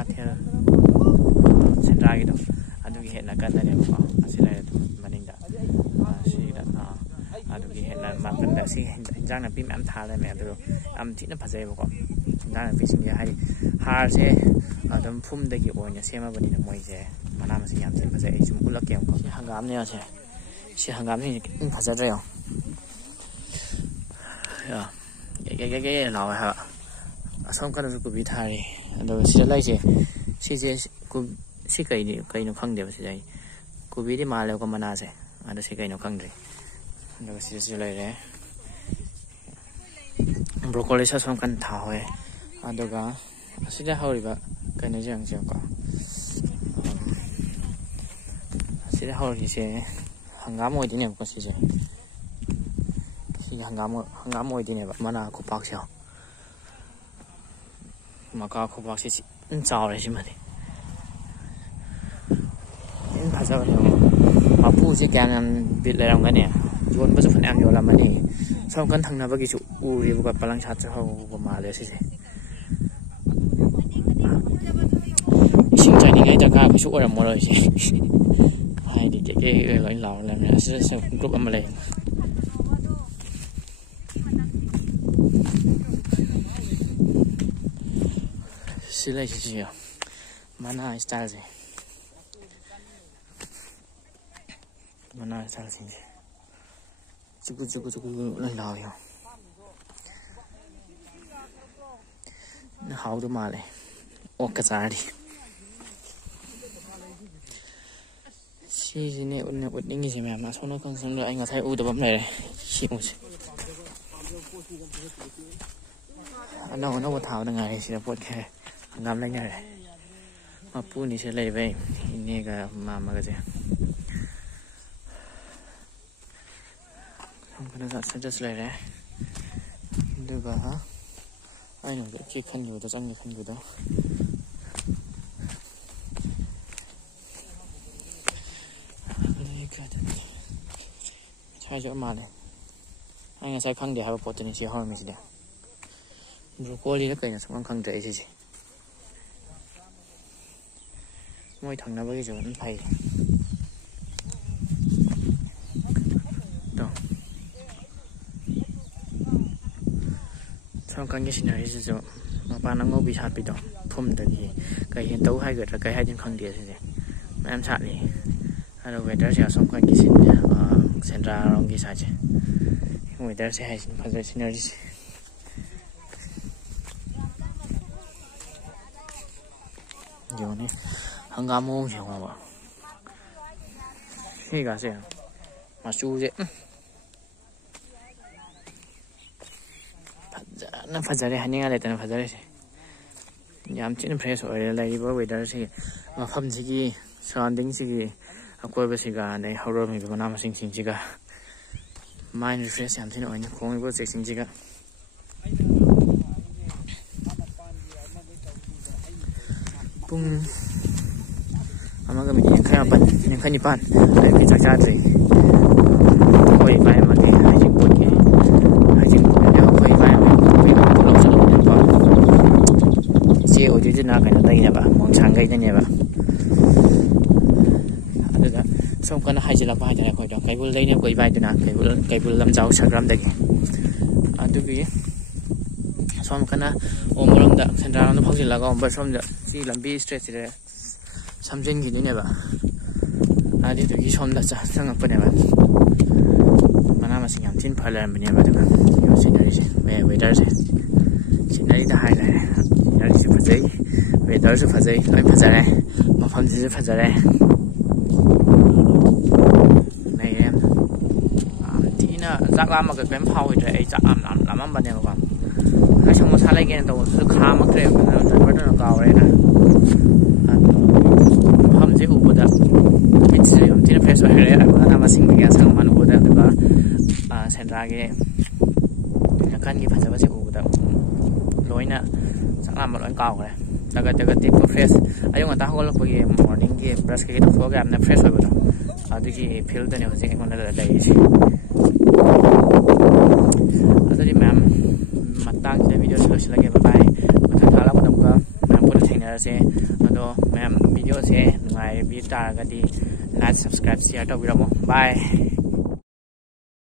Sinathel Sendragido adugi henna kandanebako asila maninda sida adugi henna makanda si injang napi mem thale me adu am thina phajayebako injang napi sing ye hai har se adum phum dagi oina sema bani na moije mana masing yam thina phajay sum ulak kem ko hangam ne ase si hangam ni phajadreyo ya ge lawa ha asam kana ku bi thari ado sida lai se si je ku si kai no khang de ba si dai ku bi di ma le ko mana se ado si kai no khang de ado si lai re broccoli sa som kan tha hoye ado ga asida hauri ba kai no jang jang ko asida hauri se hangam oi dine ko si je si hangam oi dine ba mana ku pak se maka ku pak si chao re si mani in phajab ne mapu si kan bit le ram ga ne yon ba su phan am yo la mani som kan thang na ba gi su u ri ba palang chat ho ba ma le si se sing chai ni ga da ka su ora mo ro si hai di ke loi lao la ne sa group am le sila sih mana style sih mana style sih cukup lau ya nah hau tu malah oke cari sini udah ini sih memang sono kan sono enggak saya udah bam nih sih mus anak tahu dengar sih dapat kayak ngam lấy nhau này mà pu ni sẽ lấy về ini cái mà cái gì không có nó sẽ just lấy ra được hả ai nói cái khăn nhiều tao chẳng khăn nhiều đâu sai chỗ mà này anh sai khăn để hai bộ tình chỉ hỏi mình gì đấy broccoli nó cái này xong khăn để gì môi thằng nào bây giờ vẫn thầy đó xong cái gì này thì giờ mà ba nó ngô bị sát bị đó phun từ gì cái hiện tấu hay gửi ra cái hai trên khăn địa thì mà em sát đi hay là về đó sẽ xong cái gì sinh ra lòng gì sai chứ người ta sẽ hay phải ra xin gì nhiều này hangam mau sih apa? Ini kasih, masuk je. Fajar ni ada tanah fajar sih. Jam cina fresh oil lagi bawa weather sih. Mafam sih, surrounding sih, aku bersih kan. Dari horor ni beberapa nama sing juga. Mind refresh jam cina oil, kau ibu sing juga. Pung. Amaga mi yang kaya pan ay kita chatri koi pai ma ke hajing pot ke hajing ne koi pai ma koi ba ko lo sa ne pa si o ju na kai na dai ne ba mong chang gai ne ba ada som kana hajila pa ja koi dong kai bul dai ne koi pai na kai bul lam jau sagram da ke adu bi som kana omorong da sendra no phajila ga om ba som da si lambi stretch re samjin gini ne ba adi tu ki som da cha sang apa ne ba mana masing yang tin phalan ne ba da yo scenery se weather se scenery da hai la scenery se phajai weather se phajai lai phajare mafam se phajare nei em tina jak lam ma ka bem phau oi ai jak am ba ne ba ai sang ma sa lai gen to su kha ma kre ba da ka ore na हमसे ऊपर दा मिट्टी हम तीन fresh हो रहे हैं अब ना मशीन में क्या संग मान ऊपर दा तो का सेंट्रा के kan की फंसा बसे ऊपर दा लोइना संग मान लोइन काव करे तगत टिप फ्रेश आयो ngata हो लोग के मॉर्निंग के ब्रश के तो फोगा हमने फ्रेश हो बता आदि की फील तो नहीं हो सके कोने दा दई छी आदि मैम मतांग से वीडियो लगे बाय मथा थाला को मैम को थेंगर ꯊꯦꯡꯅꯁꯦ ꯑꯗꯣ ꯃꯌꯥꯝ ꯚꯤꯗꯤꯑꯣꯁꯦ ꯅꯨꯡꯉꯥꯏꯕꯤ ꯇꯥꯔꯒꯗꯤ ꯂꯥꯏꯛ ꯁꯕꯁꯀ꯭ꯔꯥꯏꯕ ꯁꯤꯌꯔ ꯇꯧꯕꯤꯔꯝꯃꯣ ꯕꯥꯏ